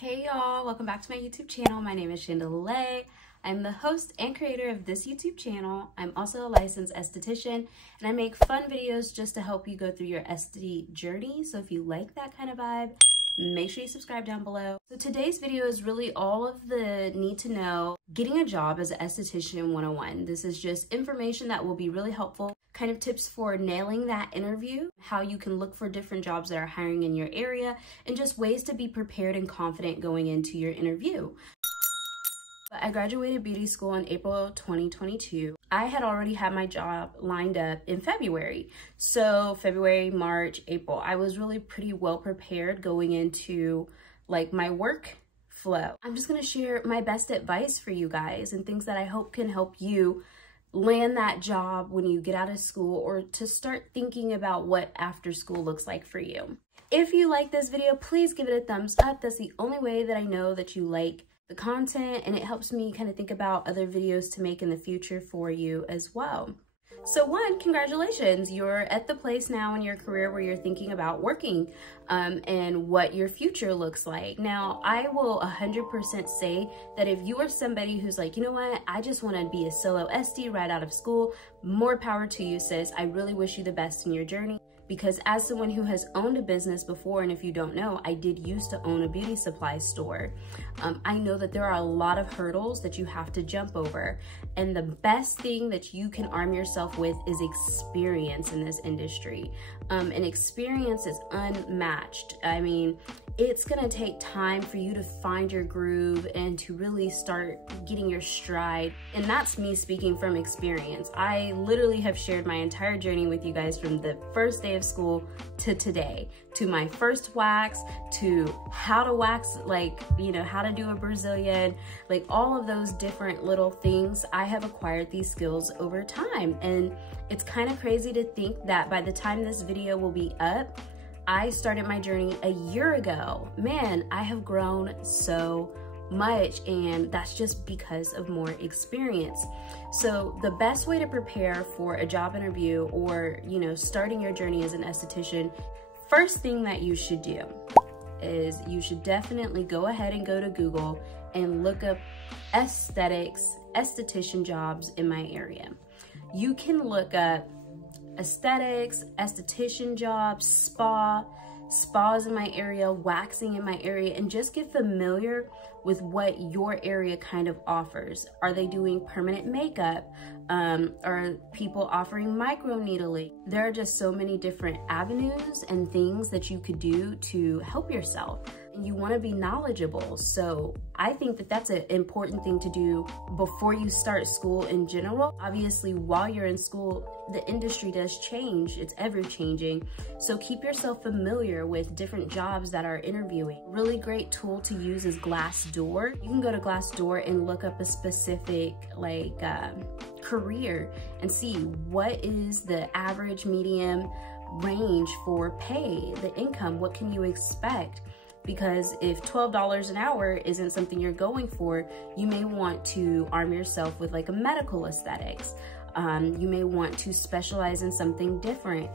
Hey y'all, welcome back to my YouTube channel. My name is Chandelier. I'm the host and creator of this YouTube channel. I'm also a licensed esthetician and I make fun videos just to help you go through your aesthete journey. So if you like that kind of vibe, make sure you subscribe down below. So today's video is really all of the need to know getting a job as an esthetician 101. This is just information that will be really helpful, kind of tips for nailing that interview, how you can look for different jobs that are hiring in your area, and just ways to be prepared and confident going into your interview. I graduated beauty school in April 2022. I had already had my job lined up in February. So February, March, April, I was really pretty well prepared going into like my work flow. I'm just gonna share my best advice for you guys and things that I hope can help you land that job when you get out of school, or to start thinking about what after school looks like for you. If you like this video, please give it a thumbs up. That's the only way that I know that you like the content, and it helps me kind of think about other videos to make in the future for you as well. So one, congratulations, you're at the place now in your career where you're thinking about working and what your future looks like. Now, I will 100% say that if you are somebody who's like, you know what, I just want to be a solo SD right out of school, more power to you, sis. I really wish you the best in your journey. Because as someone who has owned a business before, and if you don't know, I did used to own a beauty supply store. I know that there are a lot of hurdles that you have to jump over. And the best thing that you can arm yourself with is experience in this industry. And experience is unmatched. I mean, it's gonna take time for you to find your groove and to really start getting your stride. And that's me speaking from experience. I literally have shared my entire journey with you guys from the first day of school to today, to my first wax, to how to wax, like, you know, how to do a Brazilian, like all of those different little things. I have acquired these skills over time. And it's kind of crazy to think that by the time this video will be up, I started my journey a year ago. Man, I have grown so much, and that's just because of more experience. So the best way to prepare for a job interview, or, you know, starting your journey as an esthetician, first thing that you should do is you should definitely go ahead and go to Google and look up esthetician jobs in my area. You can look up aesthetics, esthetician jobs, spas in my area, waxing in my area, and just get familiar with what your area kind of offers. Are they doing permanent makeup? Are people offering microneedling? There are just so many different avenues and things that you could do to help yourself. You want to be knowledgeable. So I think that that's an important thing to do before you start school in general. Obviously, while you're in school, the industry does change. It's ever changing. So keep yourself familiar with different jobs that are interviewing. Really great tool to use is Glassdoor. You can go to Glassdoor and look up a specific career and see what is the average medium range for pay, the income, what can you expect? Because if $12 an hour isn't something you're going for, you may want to arm yourself with like a medical aesthetics. You may want to specialize in something different.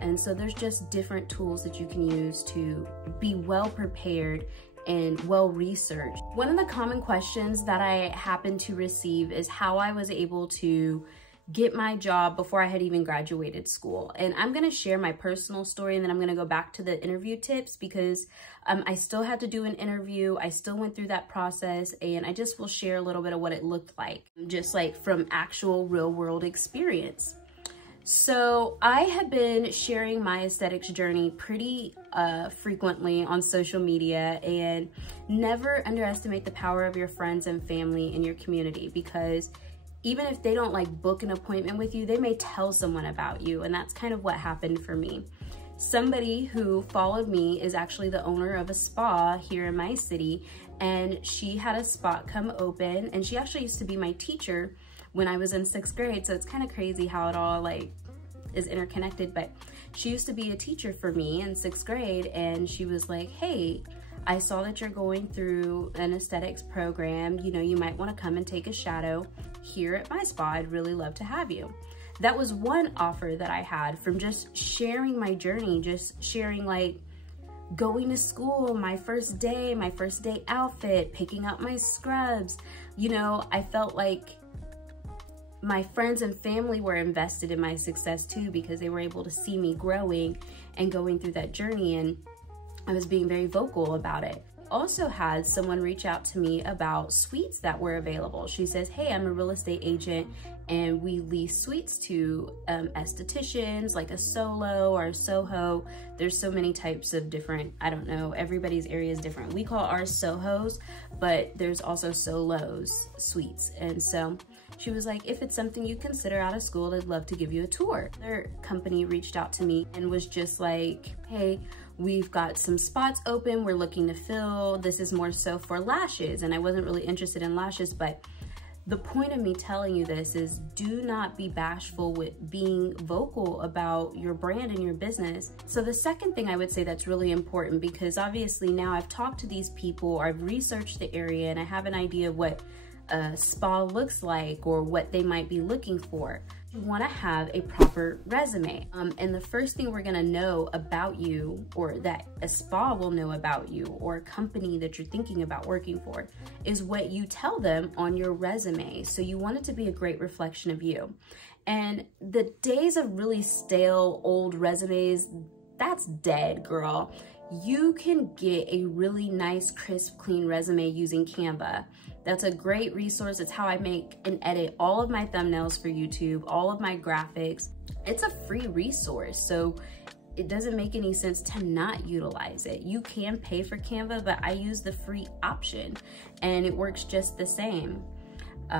And so there's just different tools that you can use to be well prepared and well researched. One of the common questions that I happen to receive is how I was able to get my job before I had even graduated school. And I'm gonna share my personal story, and then I'm gonna go back to the interview tips, because I still had to do an interview. I still went through that process, and I just will share a little bit of what it looked like, just like from actual real world experience. So I have been sharing my aesthetics journey pretty frequently on social media, and never underestimate the power of your friends and family in your community, because even if they don't like book an appointment with you, they may tell someone about you. And that's kind of what happened for me. Somebody who followed me is actually the owner of a spa here in my city, and she had a spot come open, and she actually used to be my teacher when I was in 6th grade. So it's kind of crazy how it all like is interconnected, but she used to be a teacher for me in 6th grade, and she was like, hey, I saw that you're going through an aesthetics program. You know, you might want to come and take a shadow here at my spa. I'd really love to have you. That was one offer that I had from just sharing my journey, just sharing like going to school, my first day outfit, picking up my scrubs. You know, I felt like my friends and family were invested in my success too, because they were able to see me growing and going through that journey, and I was being very vocal about it. Also had someone reach out to me about suites that were available. She says, hey, I'm a real estate agent and we lease suites to estheticians, like a solo or a Soho. There's so many types of different, I don't know, everybody's area is different. We call ours Sohos, but there's also solos suites. And so she was like, if it's something you consider out of school, I'd love to give you a tour. Their company reached out to me and was just like, hey, we've got some spots open, we're looking to fill. This is more so for lashes. And I wasn't really interested in lashes, but the point of me telling you this is do not be bashful with being vocal about your brand and your business. So the second thing I would say that's really important, because obviously now I've talked to these people, I've researched the area, and I have an idea of what a spa looks like or what they might be looking for. You want to have a proper resume. And the first thing we're going to know about you, or that a spa will know about you, or a company that you're thinking about working for, is what you tell them on your resume. So you want it to be a great reflection of you. And the days of really stale old resumes, that's dead, girl. You can get a really nice, crisp, clean resume using Canva. That's a great resource. It's how I make and edit all of my thumbnails for YouTube, all of my graphics. It's a free resource, so it doesn't make any sense to not utilize it. You can pay for Canva, but I use the free option and it works just the same.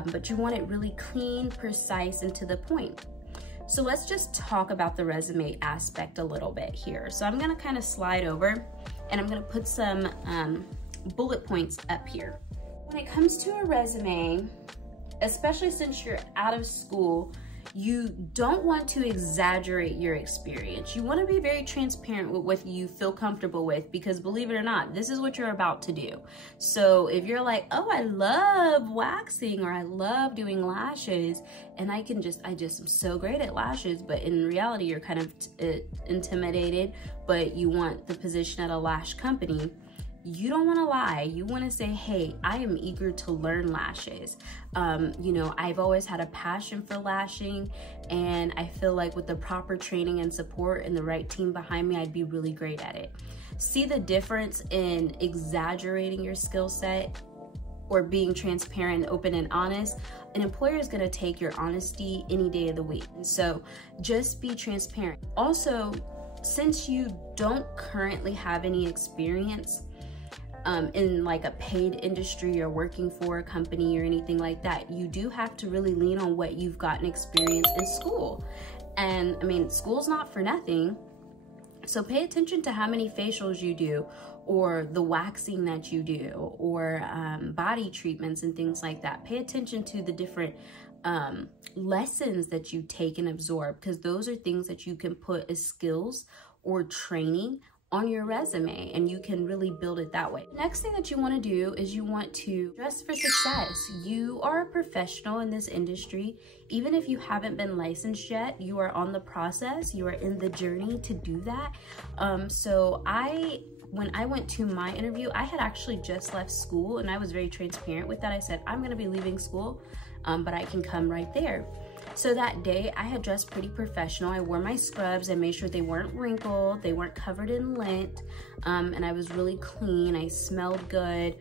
But you want it really clean, precise, and to the point. So let's just talk about the resume aspect a little bit here. So I'm gonna kind of slide over and I'm gonna put some bullet points up here. When it comes to a resume, especially since you're out of school, you don't want to exaggerate your experience. You want to be very transparent with what you feel comfortable with, because believe it or not, this is what you're about to do. So if you're like, oh, I love waxing, or I love doing lashes, and I just am so great at lashes, but in reality, you're kind of intimidated, but you want the position at a lash company, you don't want to lie. You want to say, hey, I am eager to learn lashes. You know, I've always had a passion for lashing, and I feel like with the proper training and support and the right team behind me, I'd be really great at it. See the difference in exaggerating your skill set or being transparent, open, and honest. An employer is going to take your honesty any day of the week. And so just be transparent. Also, since you don't currently have any experience in like a paid industry or working for a company or anything like that, you do have to really lean on what you've gotten experience in school. And I mean, school's not for nothing. So pay attention to how many facials you do, or the waxing that you do, or body treatments and things like that. Pay attention to the different lessons that you take and absorb, because those are things that you can put as skills or training on your resume, and you can really build it that way. Next thing that you want to do is you want to dress for success. You are a professional in this industry. Even if you haven't been licensed yet, you are on the process, you are in the journey to do that. When I went to my interview, I had actually just left school, and I was very transparent with that. I said, I'm gonna be leaving school, but I can come right there. So that day I had dressed pretty professional. I wore my scrubs. I made sure they weren't wrinkled, they weren't covered in lint, and I was really clean. I smelled good.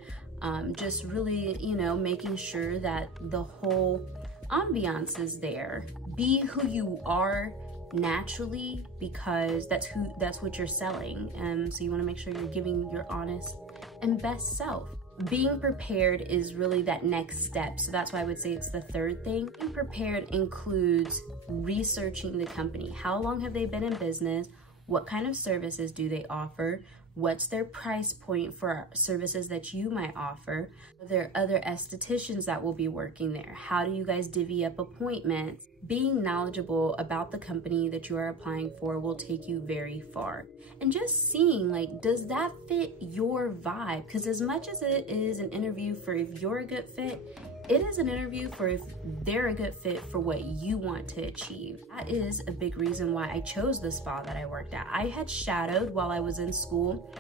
Just really, you know, making sure that the whole ambiance is there. Be who you are naturally, because that's what you're selling. So you want to make sure you're giving your honest and best self. Being prepared is really that next step. So that's why I would say it's the third thing. Being prepared includes researching the company. How long have they been in business? What kind of services do they offer? What's their price point for services that you might offer? Are there other estheticians that will be working there? How do you guys divvy up appointments? Being knowledgeable about the company that you are applying for will take you very far. And just seeing, like, does that fit your vibe? Because as much as it is an interview for if you're a good fit, it is an interview for if they're a good fit for what you want to achieve. That is a big reason why I chose the spa that I worked at. I had shadowed while I was in school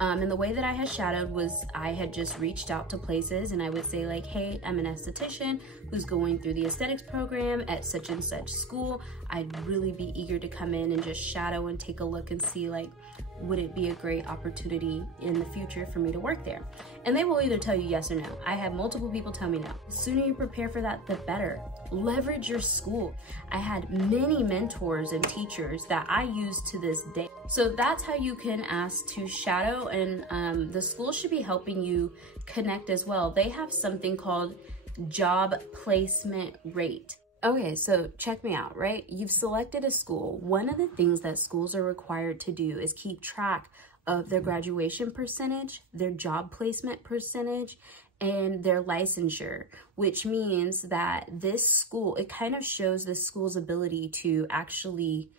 And the way that I had shadowed was I had just reached out to places and I would say like, hey, I'm an esthetician who's going through the aesthetics program at such and such school. I'd really be eager to come in and just shadow and take a look and see like, would it be a great opportunity in the future for me to work there? And they will either tell you yes or no. I had multiple people tell me no. The sooner you prepare for that, the better. Leverage your school. I had many mentors and teachers that I use to this day. So that's how you can ask to shadow, and the school should be helping you connect as well. They have something called job placement rate. Okay, so check me out, right? You've selected a school. One of the things that schools are required to do is keep track of their graduation percentage, their job placement percentage, and their licensure, which means that this school, it kind of shows the school's ability to actually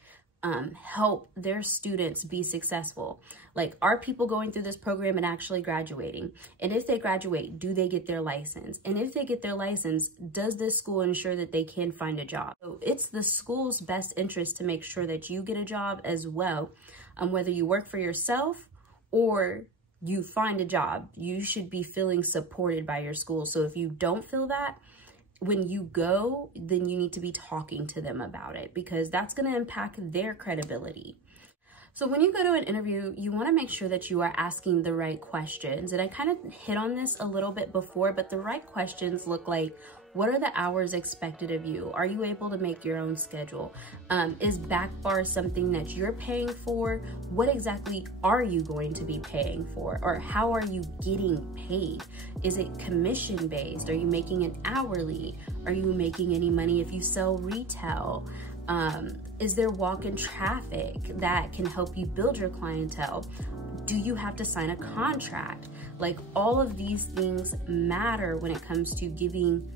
help their students be successful. Like, are people going through this program and actually graduating? And if they graduate, do they get their license? And if they get their license, does this school ensure that they can find a job? So it's the school's best interest to make sure that you get a job as well. Whether you work for yourself or you find a job, you should be feeling supported by your school. So if you don't feel that, when you go, then you need to be talking to them about it, because that's going to impact their credibility. So when you go to an interview, you want to make sure that you are asking the right questions. And I kind of hit on this a little bit before, but the right questions look like, what are the hours expected of you? Are you able to make your own schedule? Is back bar something that you're paying for? What exactly are you going to be paying for? Or how are you getting paid? Is it commission based? Are you making an hourly? Are you making any money if you sell retail? Is there walk-in traffic that can help you build your clientele? Do you have to sign a contract? Like, all of these things matter when it comes to giving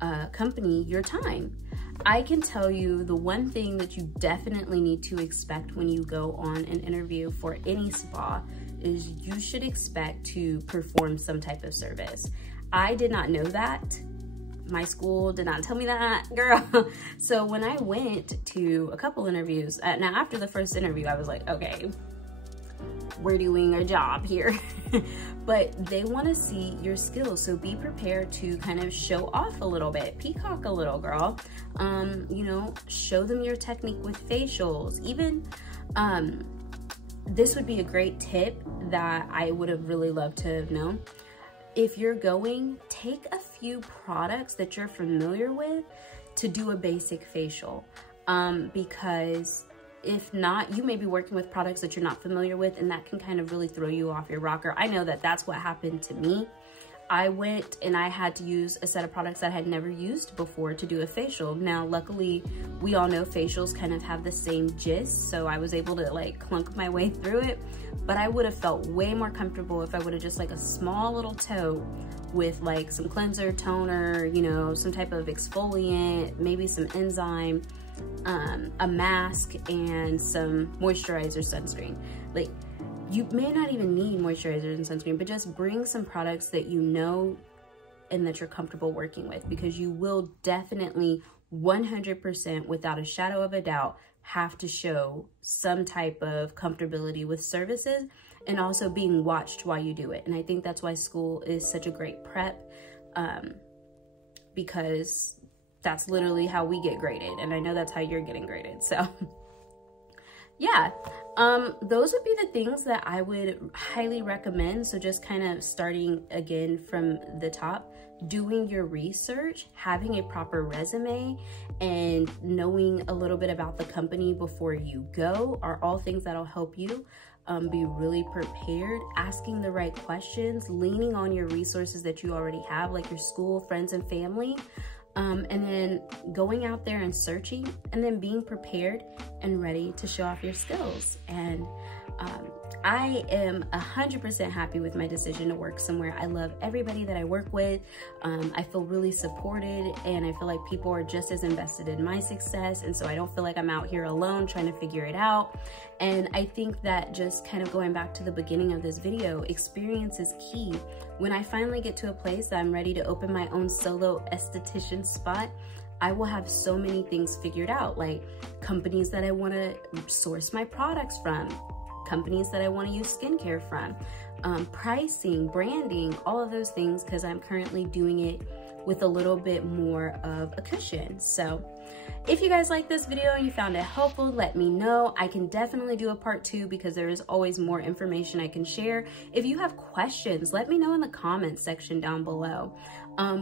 a company your time. I can tell you the one thing that you definitely need to expect when you go on an interview for any spa is you should expect to perform some type of service. I did not know that. My school did not tell me that, girl. So when I went to a couple interviews, now after the first interview, I was like, okay, we're doing a job here. But they want to see your skills, so be prepared to kind of show off a little bit, peacock a little, girl. You know, show them your technique with facials. Even this would be a great tip that I would have really loved to have known. If you're going, take a few products that you're familiar with to do a basic facial, because if not, you may be working with products that you're not familiar with, and that can kind of really throw you off your rocker. I know that that's what happened to me. I went and I had to use a set of products that I had never used before to do a facial. Now, luckily, we all know facials kind of have the same gist, so I was able to like clunk my way through it, but I would have felt way more comfortable if I would have just like a small little tote with like some cleanser, toner, you know, some type of exfoliant, maybe some enzyme, a mask, and some moisturizer, sunscreen. Like, you may not even need moisturizers and sunscreen, but just bring some products that you know and that you're comfortable working with, because you will definitely 100% without a shadow of a doubt have to show some type of comfortability with services and also being watched while you do it. And I think that's why school is such a great prep, because that's literally how we get graded. And I know that's how you're getting graded. So yeah, those would be the things that I would highly recommend. So just kind of starting again from the top, doing your research, having a proper resume, and knowing a little bit about the company before you go are all things that'll help you be really prepared, asking the right questions, leaning on your resources that you already have, like your school, friends, and family. And then going out there and searching, and then being prepared and ready to show off your skills. And I am 100% happy with my decision to work somewhere. I love everybody that I work with. I feel really supported, and I feel like people are just as invested in my success. And so I don't feel like I'm out here alone trying to figure it out. And I think that, just kind of going back to the beginning of this video, experience is key. When I finally get to a place that I'm ready to open my own solo esthetician spot, I will have so many things figured out, like companies that I want to source my products from, companies that I want to use skincare from, pricing, branding, all of those things, because I'm currently doing it with a little bit more of a cushion. So if you guys like this video and you found it helpful, let me know. I can definitely do a part 2 because there is always more information I can share. If you have questions, let me know in the comments section down below.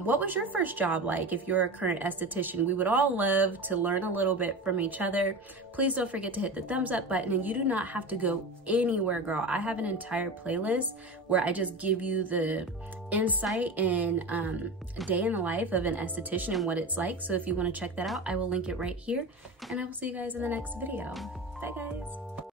What was your first job like if you're a current esthetician? We would all love to learn a little bit from each other. Please don't forget to hit the thumbs up button, and you do not have to go anywhere, girl. I have an entire playlist where I just give you the insight in a day in the life of an esthetician and what it's like. So if you want to check that out, I will link it right here, and I will see you guys in the next video. Bye guys.